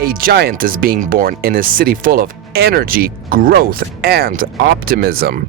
A giant is being born in a city full of energy, growth, and optimism.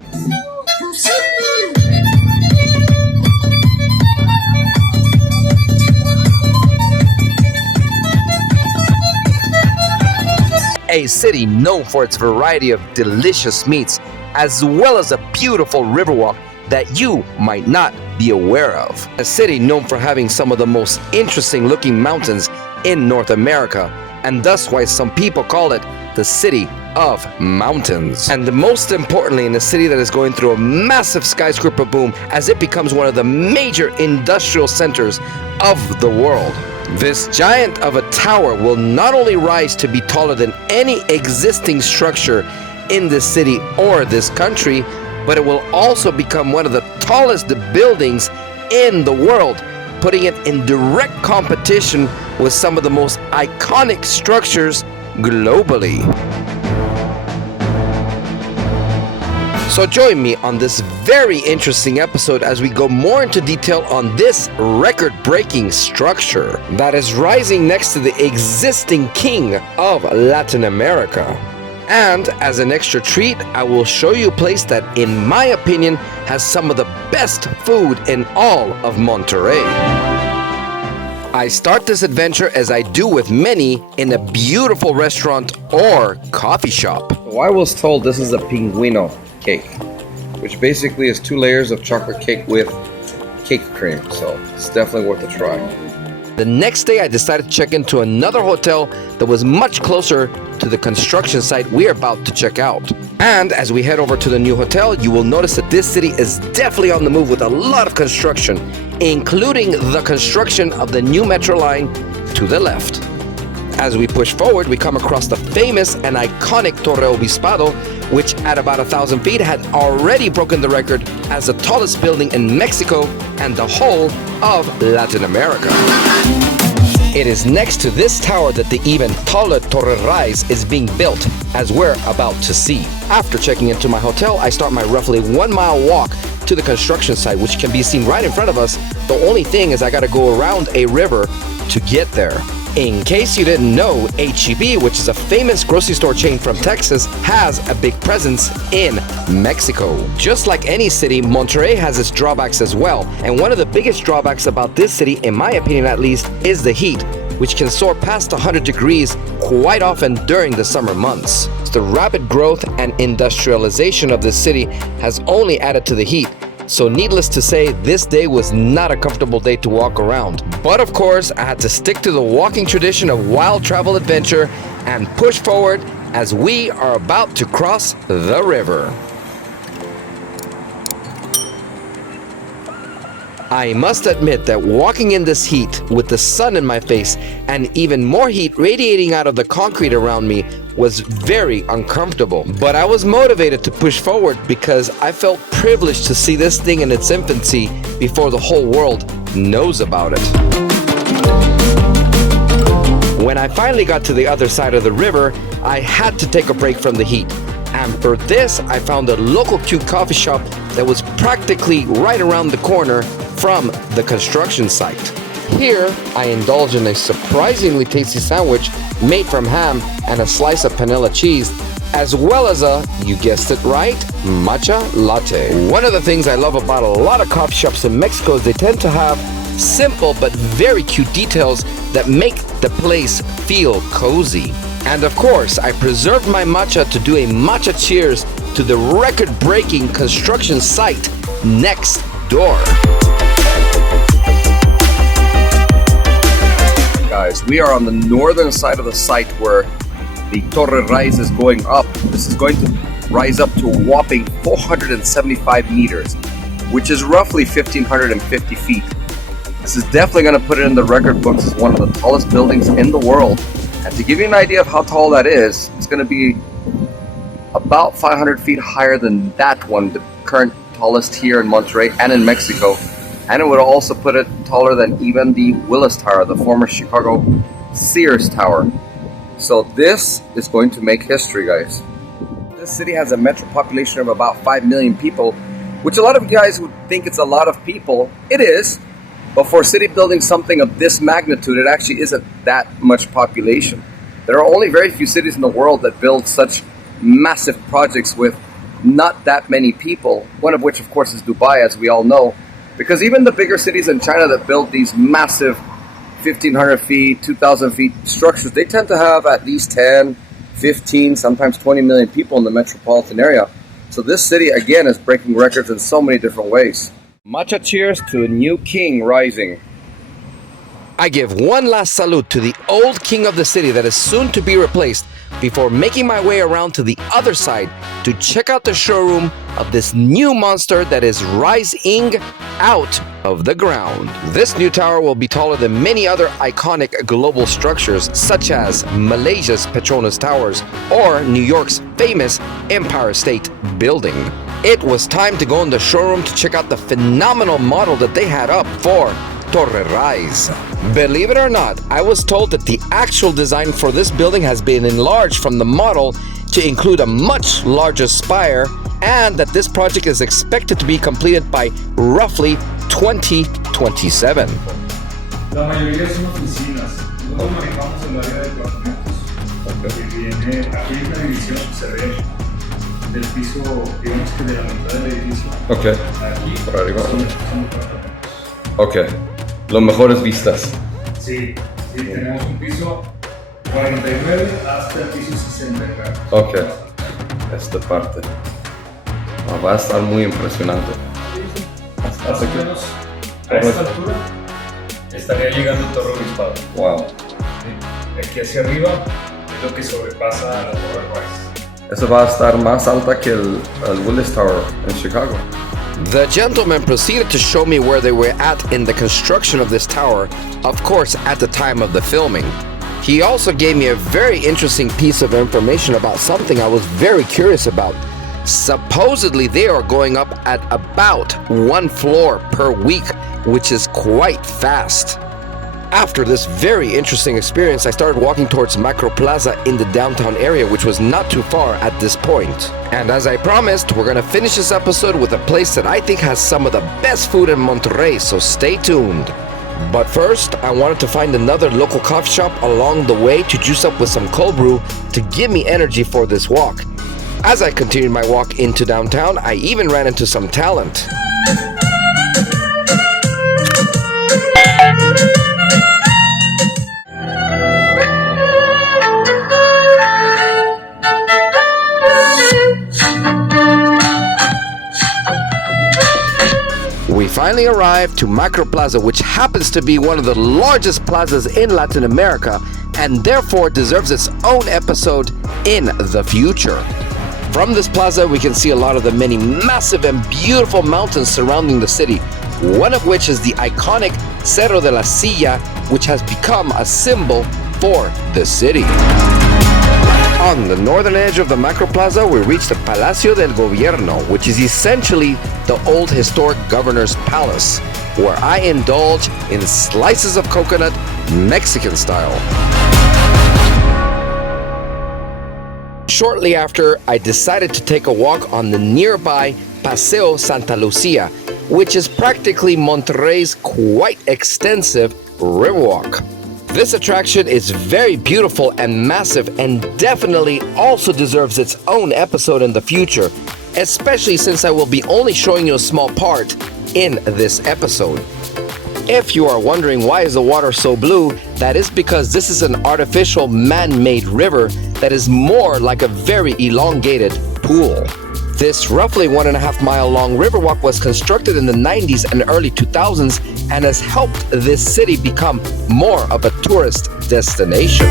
A city known for its variety of delicious meats, as well as a beautiful riverwalk that you might not be aware of. A city known for having some of the most interesting looking mountains in North America, and thus why some people call it the City of Mountains. And most importantly, in a city that is going through a massive skyscraper boom as it becomes one of the major industrial centers of the world. This giant of a tower will not only rise to be taller than any existing structure in this city or this country, but it will also become one of the tallest buildings in the world, putting it in direct competition with some of the most iconic structures globally. So join me on this very interesting episode as we go more into detail on this record-breaking structure that is rising next to the existing king of Latin America. And as an extra treat, I will show you a place that, in my opinion, has some of the best food in all of Monterrey. I start this adventure, as I do with many, in a beautiful restaurant or coffee shop. So I was told this is a pingüino cake, which basically is 2 layers of chocolate cake with cake cream, so it's definitely worth a try. The next day, I decided to check into another hotel that was much closer to the construction site we are about to check out. And as we head over to the new hotel, you will notice that this city is definitely on the move with a lot of construction, including the construction of the new metro line to the left. As we push forward, we come across the famous and iconic Torre Obispado, which at about 1,000 feet had already broken the record as the tallest building in Mexico and the whole of Latin America. It is next to this tower that the even taller Torre Rise is being built, as we're about to see. After checking into my hotel, I start my roughly 1 mile walk to the construction site, which can be seen right in front of us. The only thing is I gotta go around a river to get there. In case you didn't know, H-E-B, which is a famous grocery store chain from Texas, has a big presence in Mexico. Just like any city, Monterrey has its drawbacks as well. And one of the biggest drawbacks about this city, in my opinion at least, is the heat, which can soar past 100 degrees quite often during the summer months. The rapid growth and industrialization of this city has only added to the heat. So needless to say, this day was not a comfortable day to walk around. But of course, I had to stick to the walking tradition of wild travel adventure and push forward as we are about to cross the river. I must admit that walking in this heat with the sun in my face and even more heat radiating out of the concrete around me was very uncomfortable. But I was motivated to push forward because I felt privileged to see this thing in its infancy before the whole world knows about it. When I finally got to the other side of the river, I had to take a break from the heat. And for this, I found a local cute coffee shop that was practically right around the corner from the construction site. Here, I indulge in a surprisingly tasty sandwich made from ham and a slice of panela cheese, as well as a, you guessed it right, matcha latte. One of the things I love about a lot of coffee shops in Mexico is they tend to have simple but very cute details that make the place feel cozy. And of course, I preserved my matcha to do a matcha cheers to the record-breaking construction site next door. Guys, we are on the northern side of the site where the Torre Rise is going up. This is going to rise up to a whopping 475 meters, which is roughly 1,550 feet. This is definitely going to put it in the record books as one of the tallest buildings in the world. And to give you an idea of how tall that is, it's going to be about 500 feet higher than that one, the current tallest here in Monterrey and in Mexico. And it would also put it taller than even the Willis Tower, the former Chicago Sears Tower. So this is going to make history, guys. This city has a metro population of about 5 million people, which a lot of you guys would think it's a lot of people. It is. But for a city building something of this magnitude, it actually isn't that much population. There are only very few cities in the world that build such massive projects with not that many people, one of which, of course, is Dubai, as we all know. Because even the bigger cities in China that build these massive 1,500 feet, 2,000 feet structures, they tend to have at least 10, 15, sometimes 20 million people in the metropolitan area. So this city, again, is breaking records in so many different ways. Matcha cheers to a new king rising. I give one last salute to the old king of the city that is soon to be replaced before making my way around to the other side to check out the showroom of this new monster that is rising out of the ground. This new tower will be taller than many other iconic global structures such as Malaysia's Petronas Towers or New York's famous Empire State Building. It was time to go in the showroom to check out the phenomenal model that they had up for Torre Rise. Believe it or not, I was told that the actual design for this building has been enlarged from the model to include a much larger spire, and that this project is expected to be completed by roughly 2027. La mayoría son oficinas. Nosotros manejamos el área de departamentos. Que viene, aquí hay una división, se ve del piso, digamos que de la mitad del edificio. Ok, Aquí por arriba. son departamentos. Ok, los mejores vistas. Sí, sí, tenemos un piso 49 hasta el piso 60. Ok, esta parte. Va a estar muy impresionante. Más o menos a esta altura estaría llegando el Torre Rise. Wow. De aquí hacia arriba es lo que sobrepasa a la Torre Rise. Esa va a estar más alta que el Willis Tower en Chicago. The gentleman proceeded to show me where they were at in the construction of this tower, of course, at the time of the filming. He also gave me a very interesting piece of information about something I was very curious about. Supposedly, they are going up at about 1 floor per week, which is quite fast. After this very interesting experience, I started walking towards Macroplaza in the downtown area, which was not too far at this point. And as I promised, we're gonna finish this episode with a place that I think has some of the best food in Monterrey, so stay tuned. But first, I wanted to find another local coffee shop along the way to juice up with some cold brew to give me energy for this walk. As I continued my walk into downtown, I even ran into some talent. We finally arrived to Macroplaza, which happens to be one of the largest plazas in Latin America and therefore deserves its own episode in the future. From this plaza, we can see a lot of the many massive and beautiful mountains surrounding the city, one of which is the iconic Cerro de la Silla, which has become a symbol for the city. On the northern edge of the Macroplaza, we reach the Palacio del Gobierno, which is essentially the old historic governor's palace, where I indulge in slices of coconut Mexican style. Shortly after, I decided to take a walk on the nearby Paseo Santa Lucia, which is practically Monterrey's quite extensive riverwalk. This attraction is very beautiful and massive and definitely also deserves its own episode in the future, especially since I will be only showing you a small part in this episode. If you are wondering why is the water so blue, that is because this is an artificial man-made river that is more like a very elongated pool. This roughly 1.5 mile long riverwalk was constructed in the 90s and early 2000s and has helped this city become more of a tourist destination.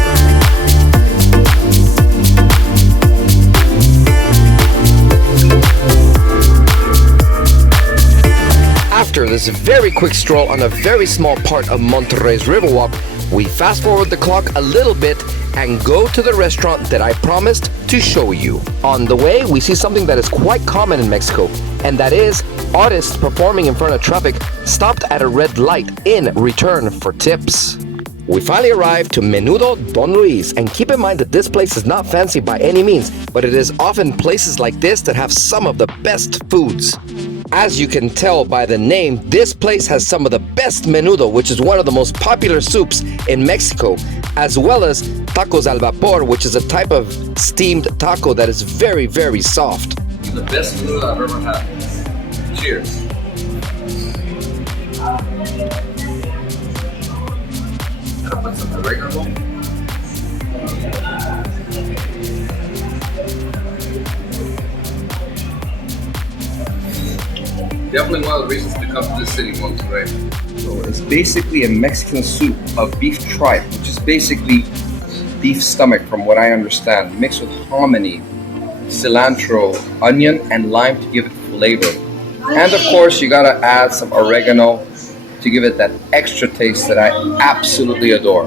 After this very quick stroll on a very small part of Monterrey's riverwalk, we fast forward the clock a little bit and go to the restaurant that I promised to show you. On the way, we see something that is quite common in Mexico, and that is artists performing in front of traffic stopped at a red light in return for tips. We finally arrived to Menudo Don Luis, and keep in mind that this place is not fancy by any means, but it is often places like this that have some of the best foods. As you can tell by the name, this place has some of the best menudo, which is one of the most popular soups in Mexico, as well as tacos al vapor, which is a type of steamed taco that is very, very soft. The best menudo I've ever had. Cheers. Gotta put some oregano. Definitely one of the reasons to come to this city, Monterrey. So it's basically a Mexican soup of beef tripe, which is basically beef stomach from what I understand, mixed with hominy, cilantro, onion, and lime to give it flavor. And of course, you gotta add some oregano to give it that extra taste that I absolutely adore.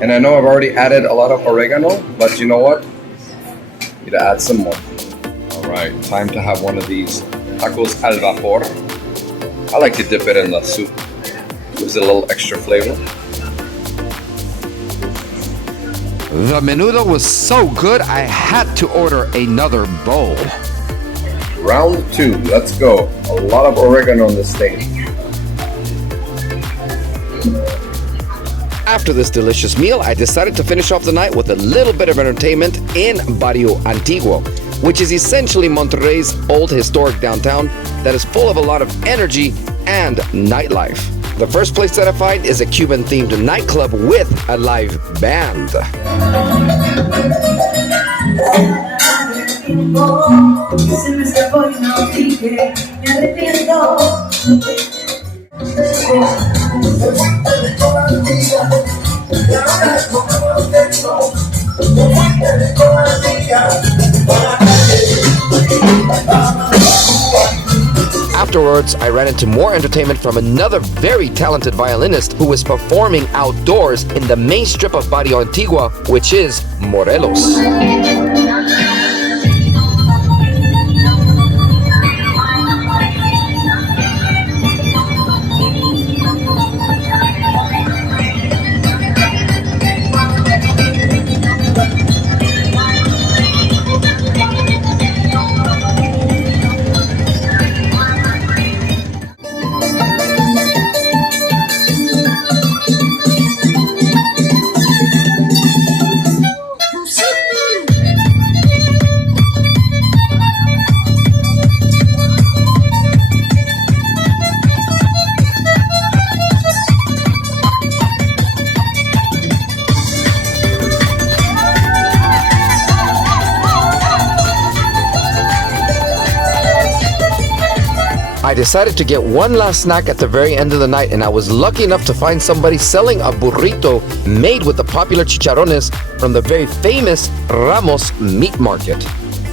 And I know I've already added a lot of oregano, but you know what? You gotta add some more. All right, time to have one of these tacos al vapor. I like to dip it in the soup. Gives it a little extra flavor. The menudo was so good, I had to order another bowl. Round 2, let's go. A lot of oregano on this thing. After this delicious meal, I decided to finish off the night with a little bit of entertainment in Barrio Antiguo, which is essentially Monterrey's old historic downtown that is full of a lot of energy and nightlife. The first place that I find is a Cuban-themed nightclub with a live band. Afterwards, I ran into more entertainment from another very talented violinist who was performing outdoors in the main strip of Barrio Antigua, which is Morelos. I decided to get one last snack at the very end of the night, and I was lucky enough to find somebody selling a burrito made with the popular chicharrones from the very famous Ramos meat market.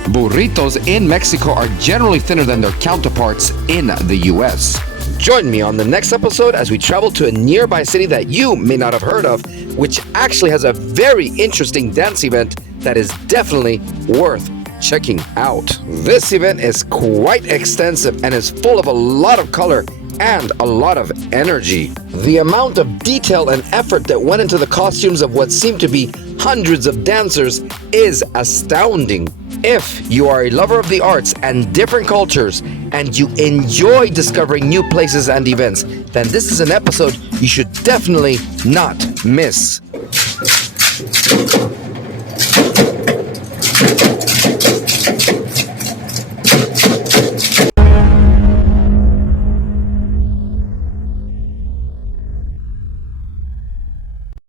Burritos in Mexico are generally thinner than their counterparts in the US. Join me on the next episode as we travel to a nearby city that you may not have heard of, which actually has a very interesting dance event that is definitely worth checking out. This event is quite extensive and is full of a lot of color and a lot of energy. The amount of detail and effort that went into the costumes of what seemed to be hundreds of dancers is astounding. If you are a lover of the arts and different cultures and you enjoy discovering new places and events, then this is an episode you should definitely not miss.